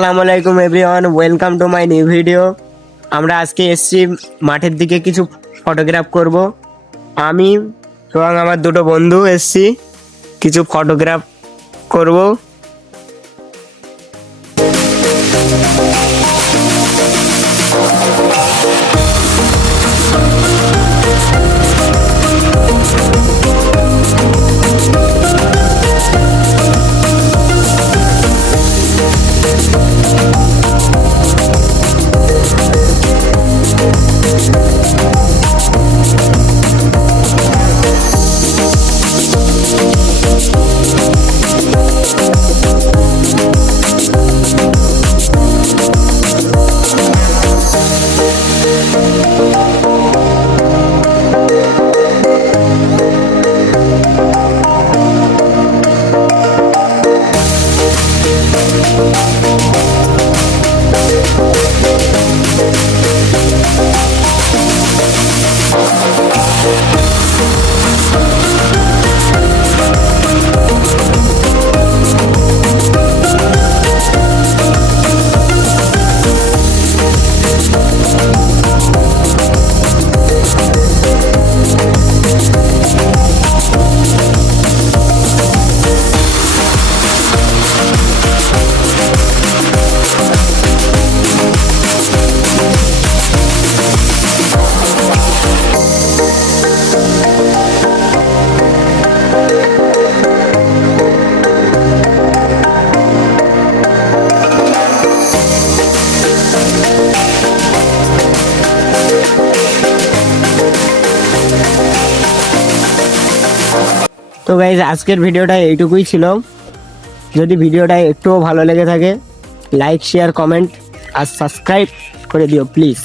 আসসালামু আলাইকুম everyone, welcome to my new video. আমরা আজকে এসেছি মাঠের দিকে কিছু ফটোগ্রাফ করব। আমি এবং আমার দুটো বন্ধু এসেছি কিছু ফটোগ্রাফ করব। তো গাইজ, আজকের ভিডিওটা এইটুকুই ছিল। যদি ভিডিওটা একটুও ভালো লেগে থাকে, লাইক, শেয়ার, কমেন্ট আর সাবস্ক্রাইব করে দিও প্লিজ।